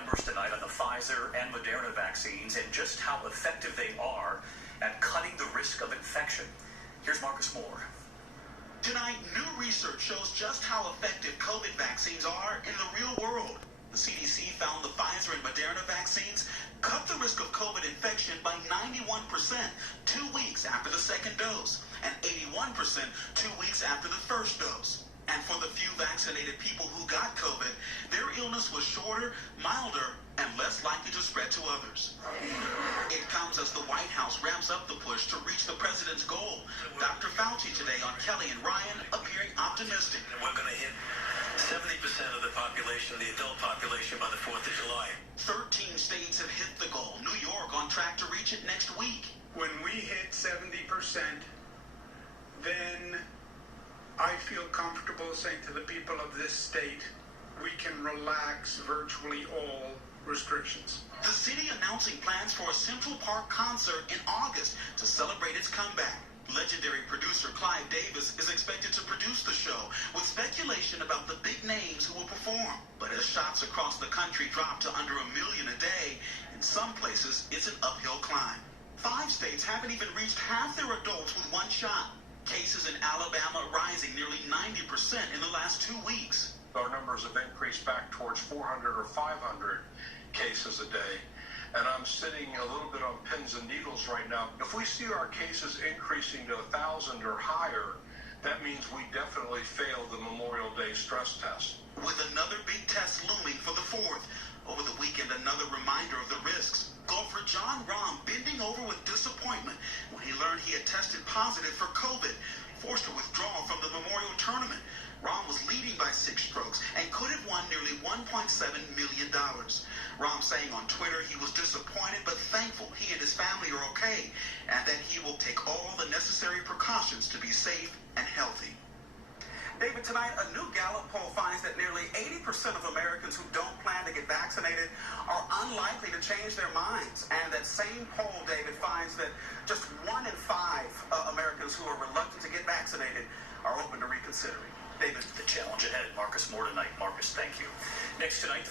numbers tonight on the Pfizer and Moderna vaccines and just how effective they are at cutting the risk of infection. Here's Marcus Moore. Tonight, new research shows just how effective COVID vaccines are in the real world. The CDC found the Pfizer and Moderna vaccines cut the risk of COVID infection by 91% 2 weeks after the second dose and 81% 2 weeks after the first dose. And for the few vaccinated people who got COVID, their illness was shorter, milder, and less likely to spread to others. It comes as the White House ramps up the push to reach the president's goal. Dr. Fauci today on Kelly and Ryan appearing optimistic. We're going to hit 70% of the population, the adult population, by the 4th of July. 13 states have hit the goal. New York on track to reach it next week. When we hit 70%, then I feel comfortable saying to the people of this state, we can relax virtually all restrictions. The city announcing plans for a Central Park concert in August to celebrate its comeback. Legendary producer Clive Davis is expected to produce the show, with speculation about the big names who will perform. But as shots across the country drop to under 1 million a day, in some places it's an uphill climb. 5 states haven't even reached half their adults with one shot. Cases in Alabama rising nearly 90% in the last 2 weeks. Our numbers have increased back towards 400 or 500 cases a day. And I'm sitting a little bit on pins and needles right now. If we see our cases increasing to 1,000 or higher, that means we definitely failed the Memorial Day stress test. With another big test looming for the 4th. Over the weekend, another reminder of the risks. Golfer Jon Rahm bending over with disappointment when he learned he had tested positive for COVID, forced to withdraw from the Memorial Tournament. Rahm was leading by 6 strokes and could have won nearly $1.7 million. Rahm saying on Twitter he was disappointed but thankful he and his family are okay and that he will take all the necessary precautions to be safe and healthy. David, tonight a new Gallup poll finds that nearly 80% of Americans who don't plan to get vaccinated are unlikely to change their minds. And that same poll, David, finds that just 1 in 5 Americans who are reluctant to get vaccinated are open to reconsidering. David. The challenge ahead. Marcus Moore tonight. Marcus, thank you. Next tonight.